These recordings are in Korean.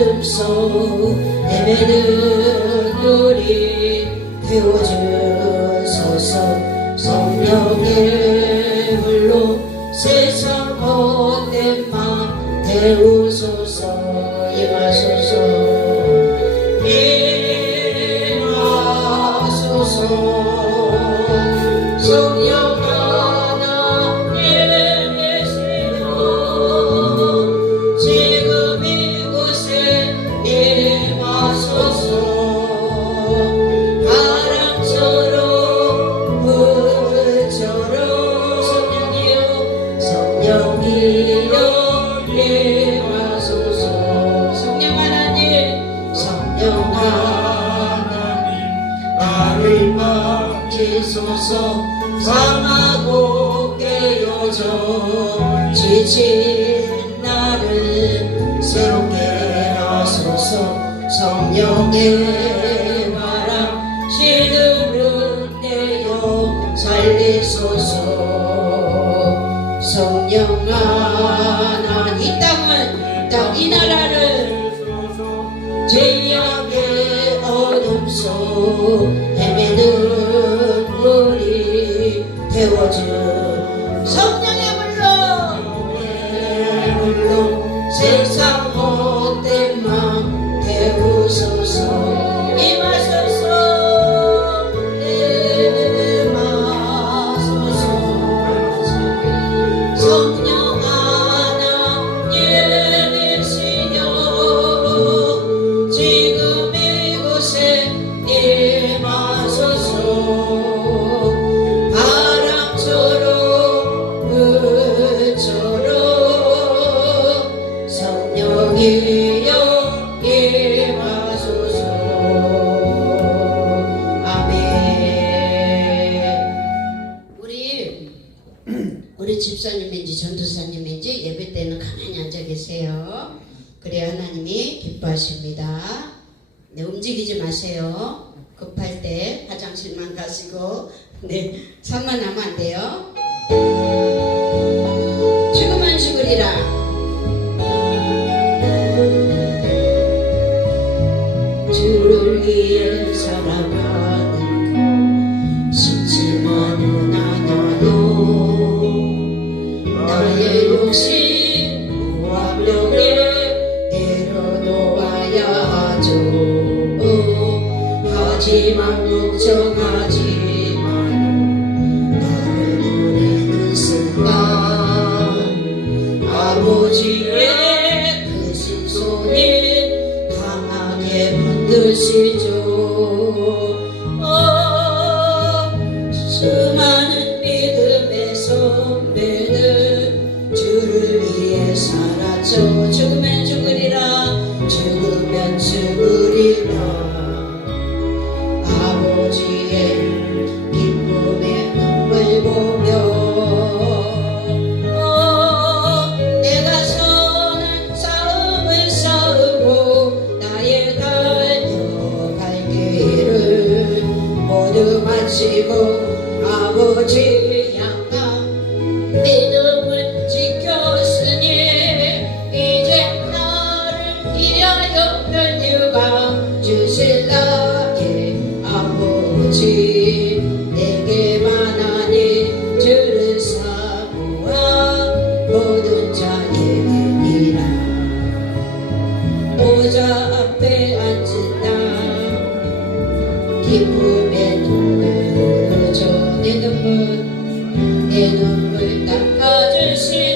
어둠 속 헤매는 우리 태워주소서. 성령의 불로 세상 헛된 밤 태우소서. 성령이여 내가소서. 성령 하나님 성령 하나님 나를 만지소서. 상하고 깨어져 지친 나를 새롭게 하소서. 성령의 것입니다. 네, 움직이지 마세요. 급할 때 화장실만 가시고 네, 산만 하면 안 돼요. 죽으면 죽으리라. 보좌 앞에 앉은다. 기쁨의 눈물로 전내 눈물 내 눈물 닦아주시오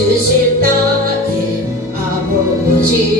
주실 땅에 아버지.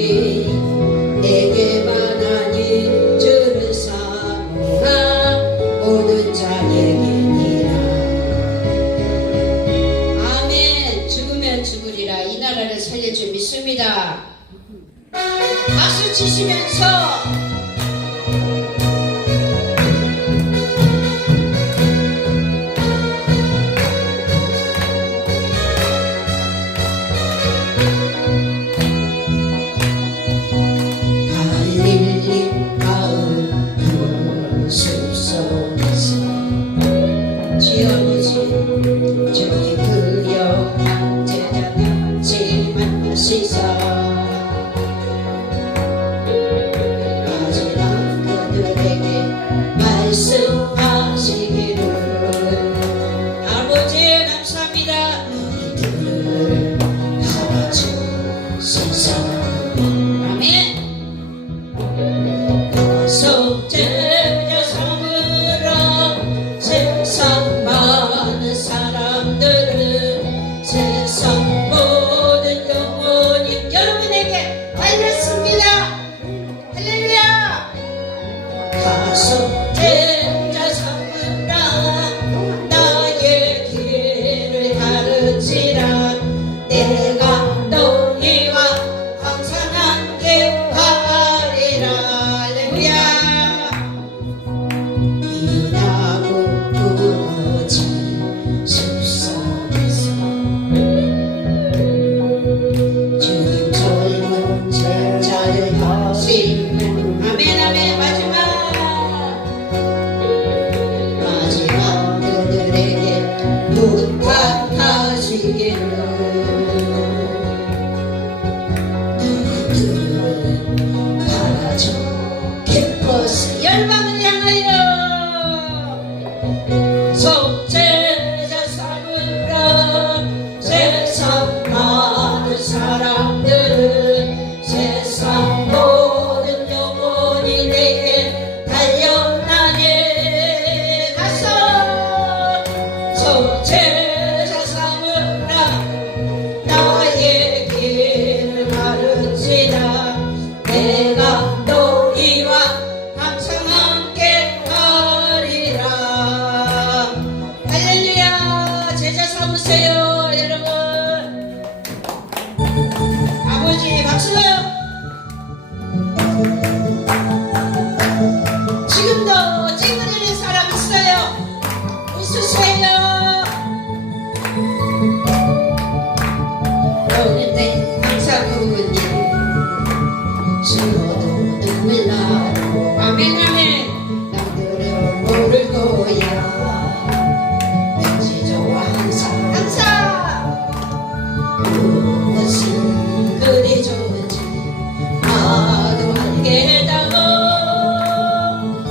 so she gave her love.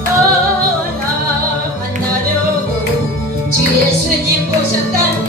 어, 예수님 오셨다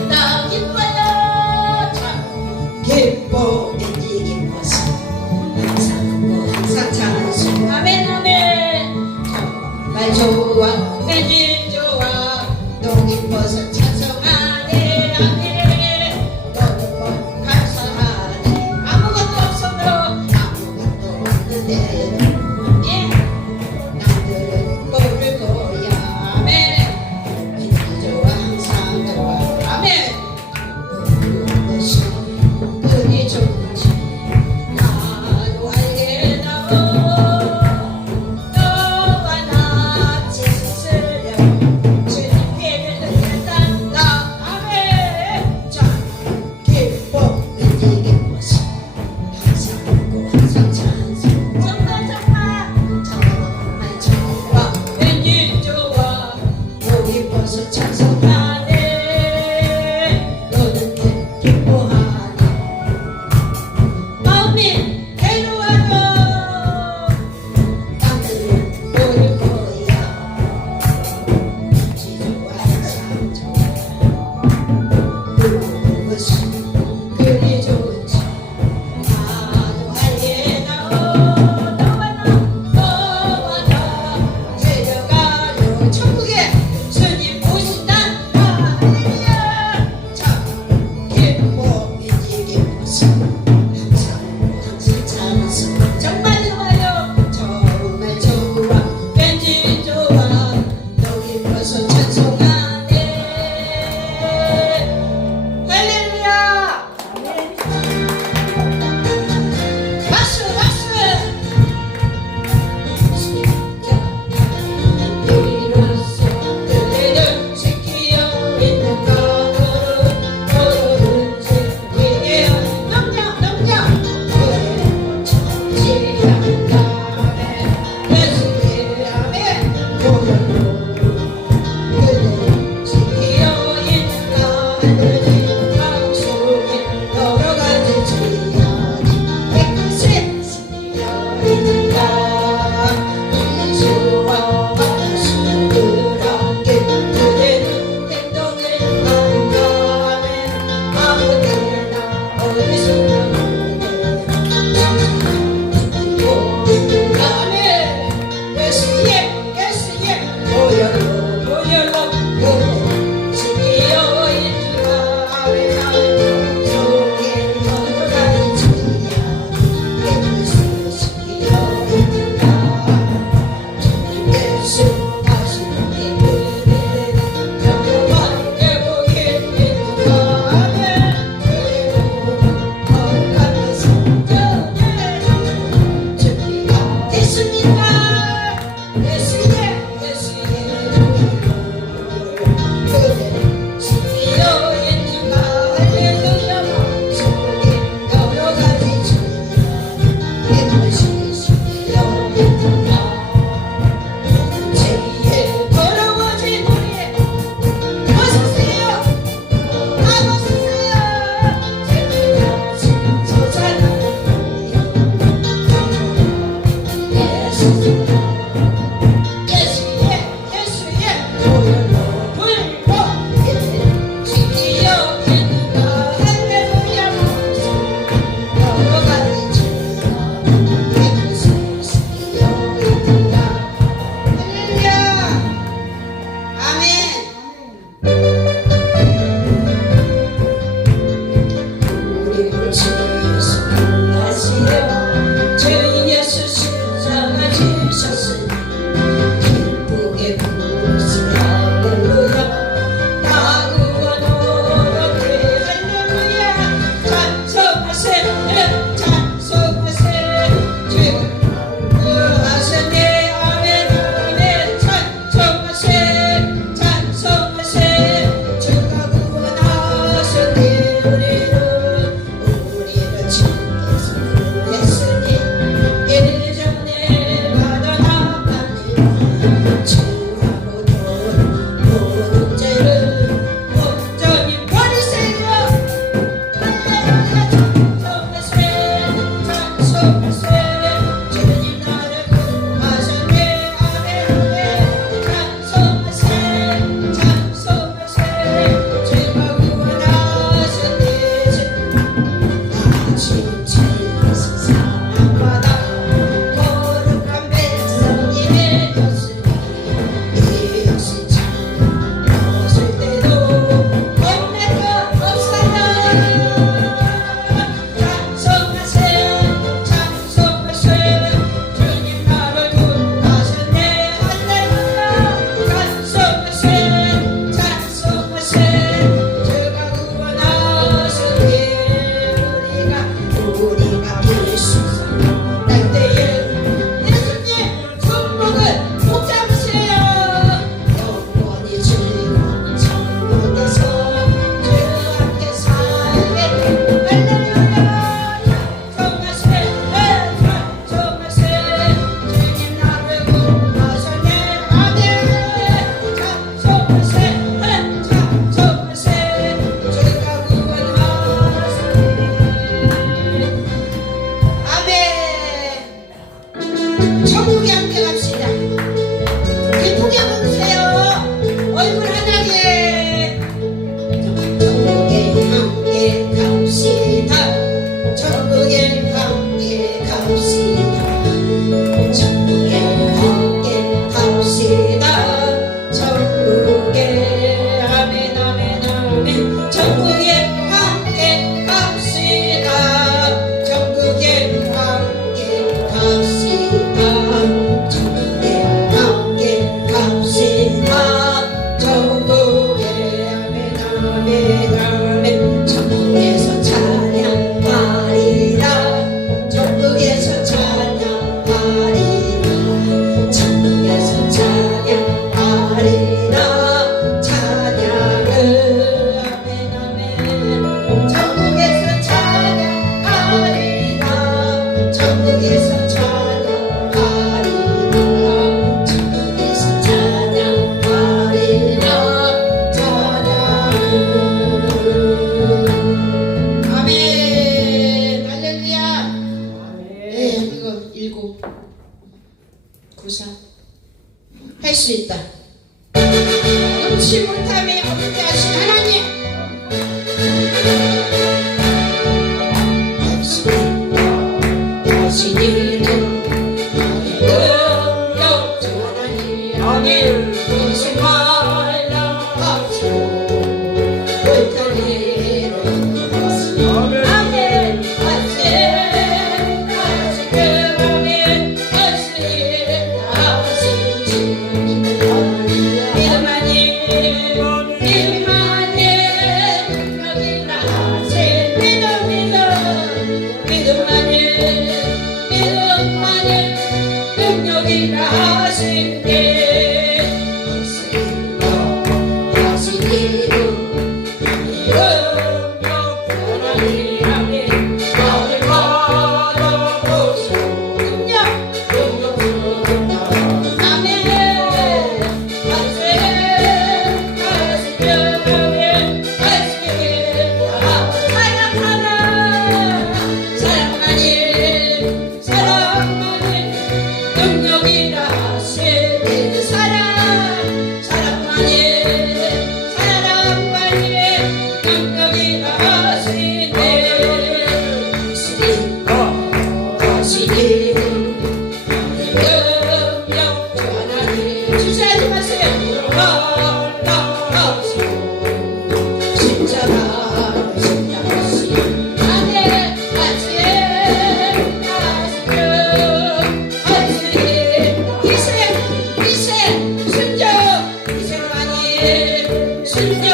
Hey!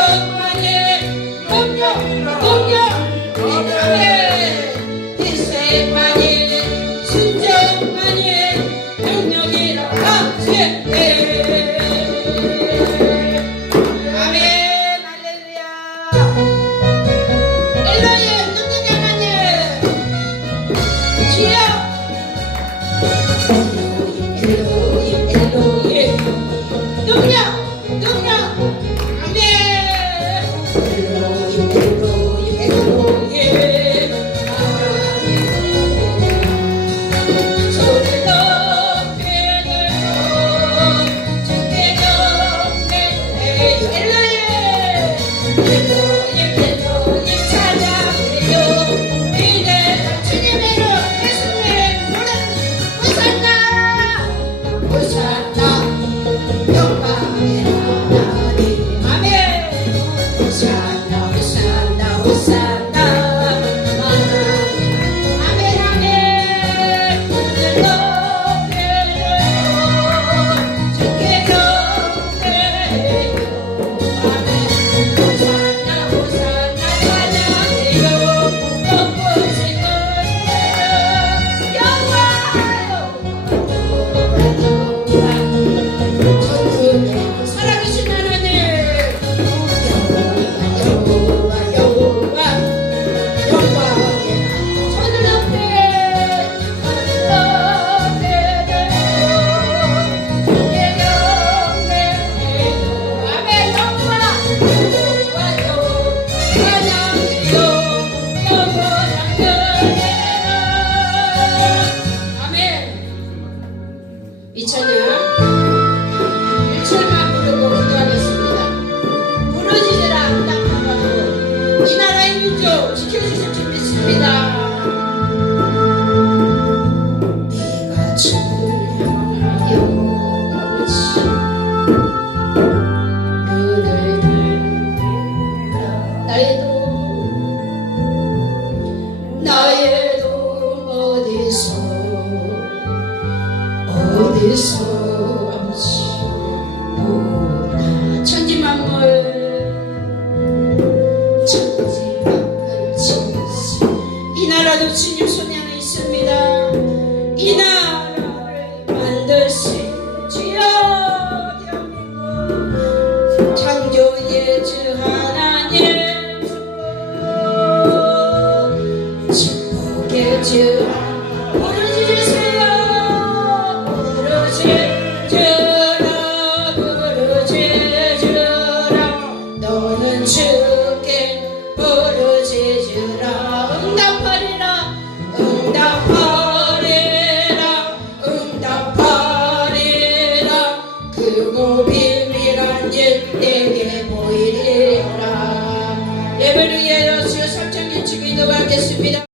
church